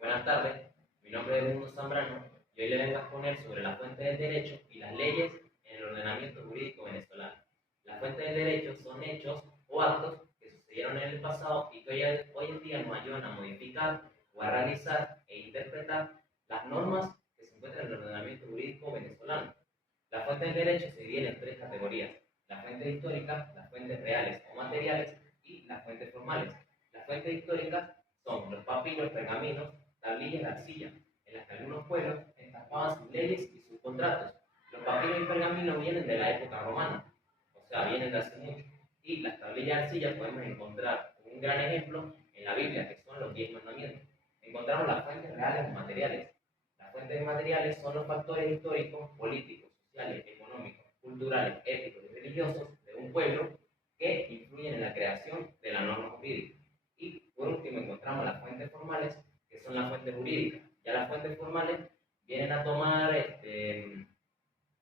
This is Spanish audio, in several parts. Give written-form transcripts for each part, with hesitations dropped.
Buenas tardes, mi nombre es Bruno Zambrano y hoy le vengo a exponer sobre la fuente del derecho y las leyes en el ordenamiento jurídico venezolano. Las fuentes del derecho son hechos o actos que sucedieron en el pasado y que hoy en día nos ayudan a modificar o a realizar e interpretar las normas que se encuentran en el ordenamiento jurídico venezolano. Las fuentes del derecho se dividen en tres categorías: las fuentes históricas, las fuentes reales o materiales y las fuentes formales. Las fuentes históricas son los papiros, pergaminos, tablillas de arcilla, en las que algunos pueblos estampaban sus leyes y sus contratos. Los papiros y pergaminos vienen de la época romana, o sea, vienen de hace mucho. Y las tablillas de arcilla podemos encontrar un gran ejemplo en la Biblia, que son los 10 mandamientos. Encontramos las fuentes reales y materiales. Las fuentes materiales son los factores históricos, políticos, sociales, económicos, culturales, éticos y religiosos de un pueblo que influyen en la creación de la norma jurídica. Y por último encontramos las fuentes formales, que son las fuentes jurídicas. Ya las fuentes formales vienen a tomar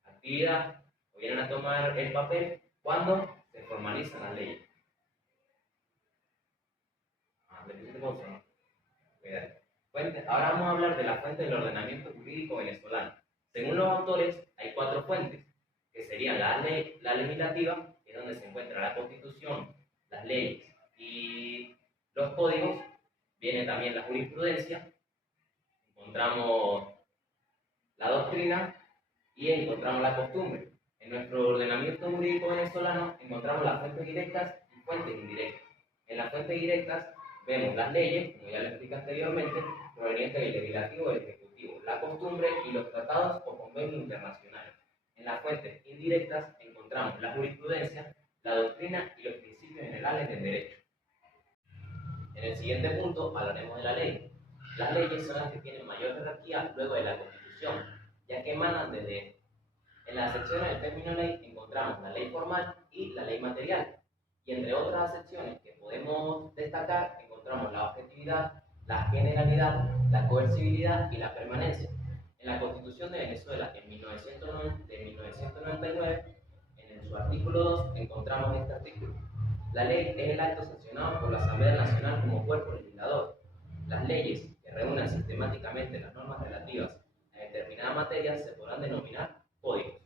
actividad o vienen a tomar el papel cuando se formalizan las leyes. Ahora vamos a hablar de la fuente del ordenamiento jurídico venezolano. Según los autores, hay cuatro fuentes, que serían la legislativa, que es donde se encuentra la Constitución, las leyes y los códigos. Viene también la jurisprudencia, encontramos la doctrina y encontramos la costumbre. En nuestro ordenamiento jurídico venezolano encontramos las fuentes directas y fuentes indirectas. En las fuentes directas vemos las leyes, como ya lo expliqué anteriormente, provenientes del legislativo y del ejecutivo, la costumbre y los tratados o convenios internacionales. En las fuentes indirectas encontramos la jurisprudencia, la doctrina y los principios generales del derecho. En el siguiente punto hablaremos de la ley. Las leyes son las que tienen mayor jerarquía luego de la Constitución, ya que emanan desde. En las secciones del término ley encontramos la ley formal y la ley material. Y entre otras secciones que podemos destacar encontramos la objetividad, la generalidad, la coercibilidad y la permanencia. En la Constitución de Venezuela de 1999, en su artículo 2, encontramos este artículo: la ley es el acto sancionado por la Asamblea Nacional como cuerpo legislador. Las leyes que reúnan sistemáticamente las normas relativas a determinada materia se podrán denominar códigos.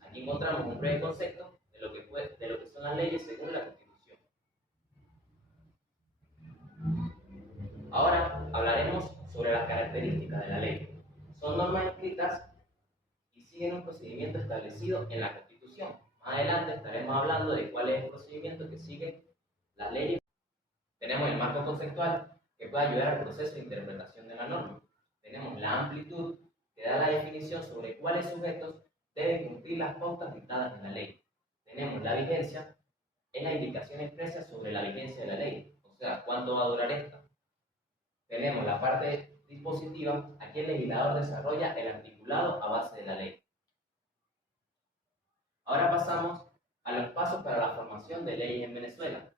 Aquí encontramos un breve concepto de lo que son las leyes según la Constitución. Ahora hablaremos sobre las características de la ley. Son normas escritas y siguen un procedimiento establecido en la Constitución. Más adelante estaremos hablando de cuál es el procedimiento que siguen las leyes. Tenemos el marco conceptual, que puede ayudar al proceso de interpretación de la norma. Tenemos la amplitud, que da la definición sobre cuáles sujetos deben cumplir las pautas dictadas en la ley. Tenemos la vigencia, es la indicación expresa sobre la vigencia de la ley, o sea, cuánto va a durar esta. Tenemos la parte dispositiva, aquí el legislador desarrolla el articulado a base de la ley. Ahora pasamos a los pasos para la formación de leyes en Venezuela.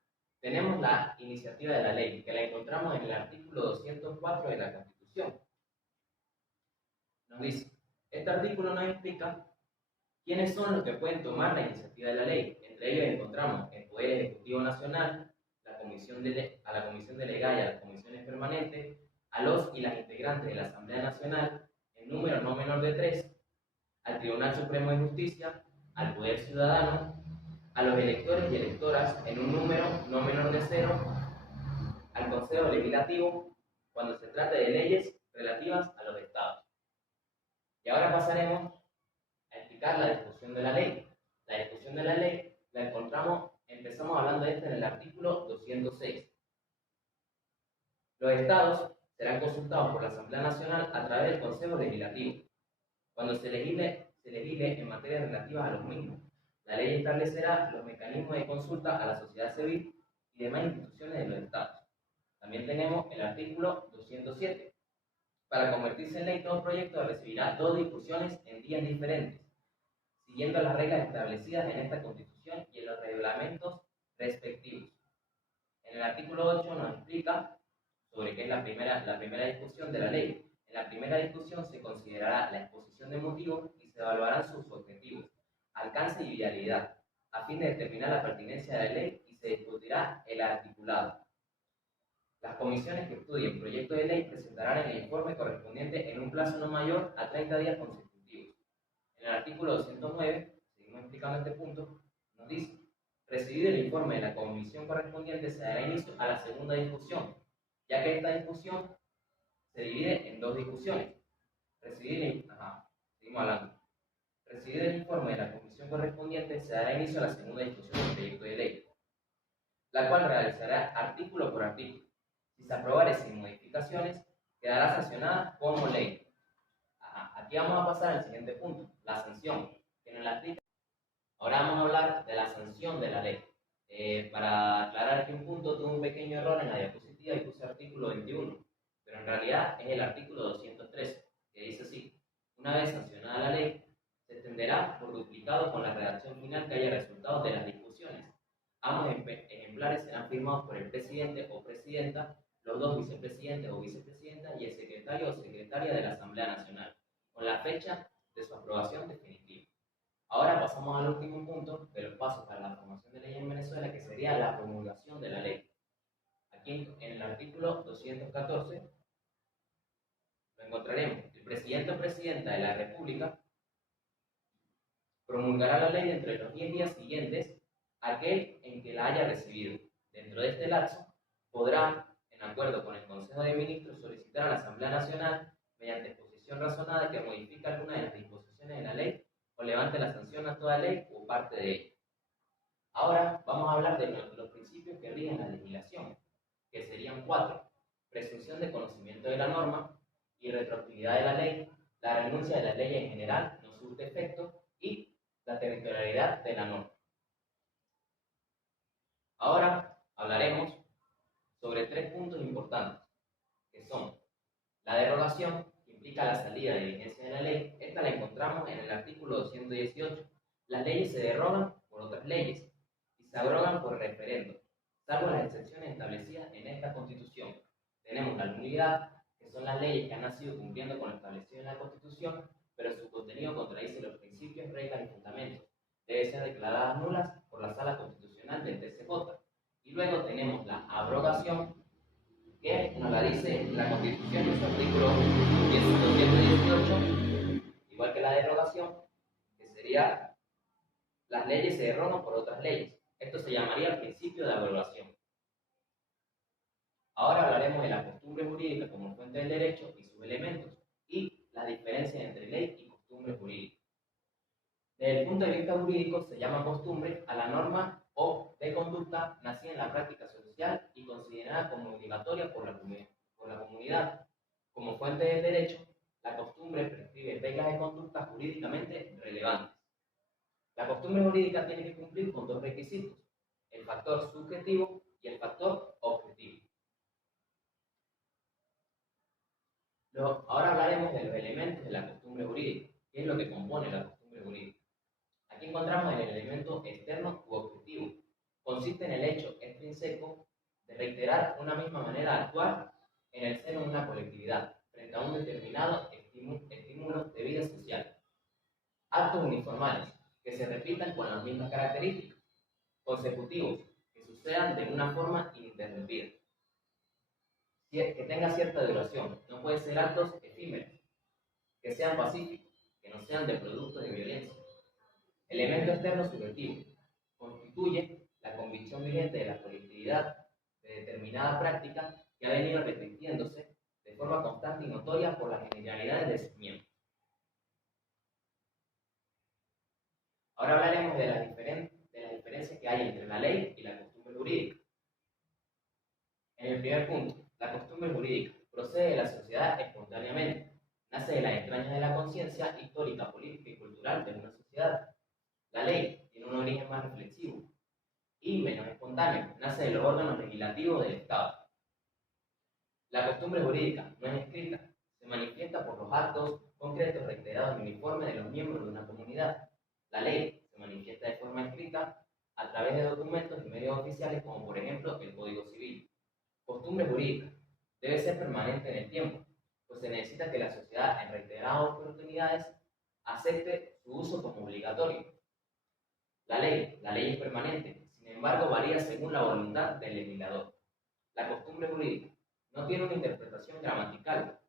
Tenemos la iniciativa de la ley, que la encontramos en el artículo 204 de la Constitución. Nos dice, este artículo nos explica quiénes son los que pueden tomar la iniciativa de la ley. Entre ellos encontramos el Poder Ejecutivo Nacional, la Comisión Delegada y a las comisiones permanentes, a los y las integrantes de la Asamblea Nacional, en número no menor de 3, al Tribunal Supremo de Justicia, al Poder Ciudadano, a los electores y electoras en un número no menor de 0, al Consejo Legislativo, cuando se trate de leyes relativas a los estados. Y ahora pasaremos a explicar la discusión de la ley. La discusión de la ley la empezamos hablando de esta en el artículo 206. Los estados serán consultados por la Asamblea Nacional a través del Consejo Legislativo, cuando se legisle en materias relativas a los mismos. La ley establecerá los mecanismos de consulta a la sociedad civil y demás instituciones de los estados. También tenemos el artículo 207. Para convertirse en ley, todo proyecto recibirá 2 discusiones en días diferentes, siguiendo las reglas establecidas en esta Constitución y en los reglamentos respectivos. En el artículo 8 nos explica sobre qué es la primera discusión de la ley. En la primera discusión se considerará la exposición de motivos y se evaluarán sus objetivos, alcance y vialidad, a fin de determinar la pertinencia de la ley, y se discutirá el articulado. Las comisiones que estudien proyectos de ley presentarán el informe correspondiente en un plazo no mayor a 30 días consecutivos. En el artículo 209, seguimos explicando este punto, nos dice: recibido el informe de la comisión correspondiente, se dará inicio a la segunda discusión, ya que esta discusión se divide en dos discusiones. Seguimos hablando. Recibido el informe de la comisión correspondiente, se dará inicio a la segunda discusión del proyecto de ley, la cual realizará artículo por artículo. Si se aprobare sin modificaciones, quedará sancionada como ley. Aquí vamos a pasar al siguiente punto, la sanción, que nos la explica. Ahora vamos a hablar de la sanción de la ley. Para aclarar que un punto tuvo un pequeño error en la diapositiva y puse artículo 21, pero en realidad es el artículo 213, que dice así: una vez sancionada la ley, se extenderá por duplicado con la redacción final que haya resultado de las discusiones. Ambos ejemplares serán firmados por el presidente o presidenta, los dos vicepresidentes o vicepresidentas y el secretario o secretaria de la Asamblea Nacional, con la fecha de su aprobación definitiva. Ahora pasamos al último punto de los pasos para la formación de ley en Venezuela, que sería la promulgación de la ley. Aquí en el artículo 214 lo encontraremos: el presidente o presidenta de la República promulgará la ley entre los 10 días siguientes a aquel en que la haya recibido. Dentro de este lapso, podrá, en acuerdo con el Consejo de Ministros, solicitar a la Asamblea Nacional, mediante exposición razonada, que modifique alguna de las disposiciones de la ley o levante la sanción a toda ley o parte de ella. Ahora vamos a hablar de los principios que rigen la legislación, que serían 4: presunción de conocimiento de la norma y retroactividad de la ley, la renuncia de la ley en general no surte efecto y la territorialidad de la norma. Ahora hablaremos sobre 3 puntos importantes, que son la derogación, que implica la salida de vigencia de la ley. Esta la encontramos en el artículo 218. Las leyes se derogan por otras leyes y se abrogan por referendo, salvo las excepciones establecidas en esta Constitución. Tenemos la nulidad, que son las leyes que han nacido cumpliendo con lo establecido en la Constitución, pero su contenido contradice los principios, reglas y fundamentos. Deben ser declaradas nulas por la Sala Constitucional del TCJ. Y luego tenemos la abrogación, que nos la dice la Constitución en su artículo 218, igual que la derogación, que sería: las leyes se derogan por otras leyes. Esto se llamaría el principio de abrogación. Ahora hablaremos de la costumbre jurídica como fuente del derecho y sus elementos, y las diferencias entre ley y costumbre jurídica. Desde el punto de vista jurídico, se llama costumbre a la norma o de conducta nacida en la práctica social y considerada como obligatoria por la comunidad. Como fuente del derecho, la costumbre prescribe reglas de conducta jurídicamente relevantes. La costumbre jurídica tiene que cumplir con 2 requisitos: el factor subjetivo y el factor objetivo. Ahora hablaremos de los elementos de la costumbre jurídica. ¿Qué es lo que compone la costumbre jurídica? Aquí encontramos el elemento externo u objetivo. Consiste en el hecho extrínseco de reiterar una misma manera de actuar en el seno de una colectividad frente a un determinado estímulo de vida social. Actos uniformales que se repitan con las mismas características. Consecutivos que sucedan de una forma ininterrumpida. Que tenga cierta duración. No pueden ser actos efímeros. Que sean pacíficos, que no sean de productos de violencia. Elemento externo subjetivo. Constituye la convicción vigente de la colectividad de determinada práctica que ha venido repitiéndose de forma constante y notoria por las generalidades de sus miembros. Ahora hablaremos de las diferencias que hay entre la ley y la costumbre jurídica. En el primer punto, la costumbre jurídica procede de la sociedad espontáneamente, nace de las entrañas de la conciencia histórica, política y cultural de una sociedad. La ley tiene un origen más reflexivo y menos espontáneo, nace de los órganos legislativos del Estado. La costumbre jurídica no es escrita, se manifiesta por los actos concretos reiterados y uniformes de los miembros de una comunidad. La ley se manifiesta de forma escrita a través de documentos y medios oficiales, como por ejemplo el Código Civil. Costumbre jurídica debe ser permanente en el tiempo, pues se necesita que la sociedad en reiteradas oportunidades acepte su uso como obligatorio. La ley es permanente, sin embargo varía según la voluntad del legislador. La costumbre jurídica no tiene una interpretación gramatical,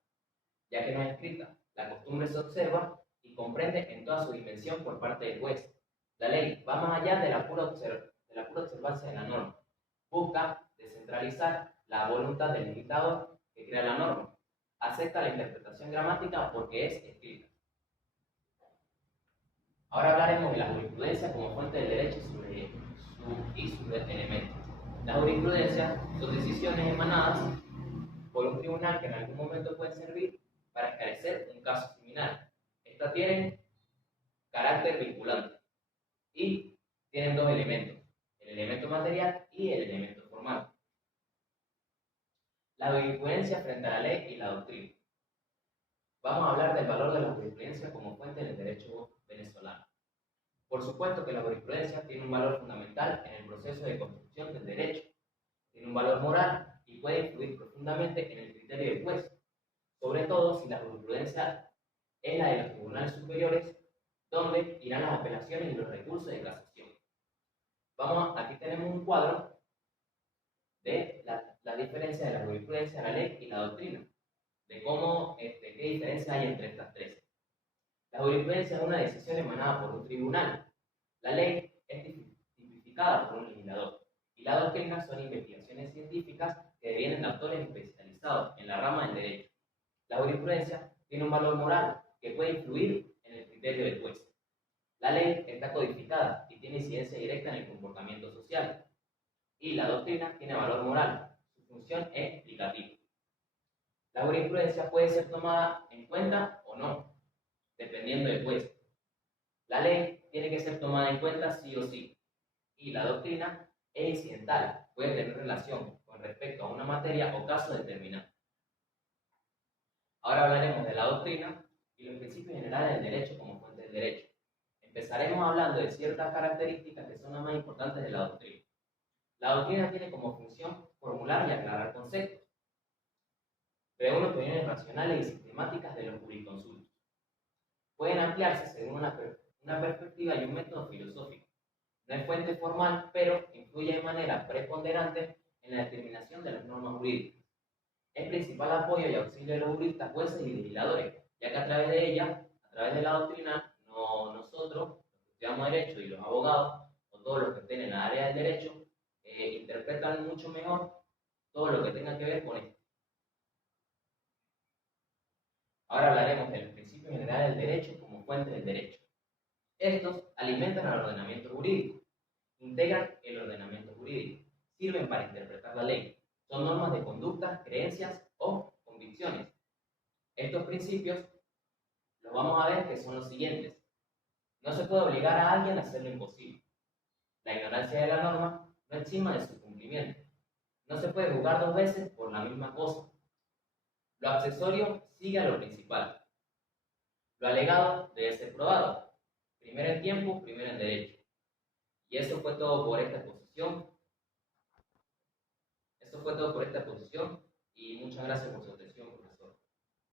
ya que no es escrita. La costumbre se observa y comprende en toda su dimensión por parte del juez. La ley va más allá de la pura observancia de la norma. Busca descentralizar la voluntad del legislador que crea la norma. Acepta la interpretación gramática porque es escrita. Ahora hablaremos de la jurisprudencia como fuente del derecho y sus elementos. La jurisprudencia son decisiones emanadas por un tribunal que en algún momento pueden servir para esclarecer un caso similar. Estas tienen carácter vinculante y tienen dos elementos, el elemento material y el elemento formal. La jurisprudencia frente a la ley y la doctrina. Vamos a hablar del valor de la jurisprudencia como fuente del derecho venezolano. Por supuesto que la jurisprudencia tiene un valor fundamental en el proceso de construcción del derecho. Tiene un valor moral y puede influir profundamente en el criterio del juez, sobre todo si la jurisprudencia es la de los tribunales superiores, donde irán las apelaciones y los recursos de casación. Aquí tenemos un cuadro de la diferencia de la jurisprudencia, la ley y la doctrina, de qué diferencia hay entre estas tres. La jurisprudencia es una decisión emanada por un tribunal. La ley es tipificada por un legislador. Y la doctrina son investigaciones científicas que vienen de autores especializados en la rama del derecho. La jurisprudencia tiene un valor moral que puede influir en el criterio del juez. La ley está codificada y tiene incidencia directa en el comportamiento social. Y la doctrina tiene valor moral. Su función es explicativa. La jurisprudencia puede ser tomada en cuenta o no, dependiendo del juez. La ley tiene que ser tomada en cuenta sí o sí. Y la doctrina es incidental, puede tener relación con respecto a una materia o caso determinado. Ahora hablaremos de la doctrina y los principios generales del derecho como fuente del derecho. Empezaremos hablando de ciertas características que son las más importantes de la doctrina. La doctrina tiene como función formular y aclarar conceptos. Reúne opiniones racionales y sistemáticas de los jurisconsultos. Pueden ampliarse según una perspectiva y un método filosófico. No es fuente formal, pero influye de manera preponderante en la determinación de las normas jurídicas. Es principal apoyo y auxilio de los juristas, jueces y legisladores, ya que a través de ella, a través de la doctrina, nosotros, los que estudiamos derecho y los abogados, o todos los que estén en la área del derecho, interpretan mucho mejor todo lo que tenga que ver con esto. Ahora hablaremos de los principios generales del derecho como fuente del derecho. Estos alimentan al ordenamiento jurídico, integran el ordenamiento jurídico, sirven para interpretar la ley, son normas de conducta, creencias o convicciones. Estos principios los vamos a ver que son los siguientes. No se puede obligar a alguien a hacer lo imposible. La ignorancia de la norma no exima de su cumplimiento. No se puede juzgar dos veces por la misma cosa. Lo accesorio sigue a lo principal. Lo alegado debe ser probado. Primero en tiempo, primero en derecho. Y eso fue todo por esta exposición. Y muchas gracias por su atención.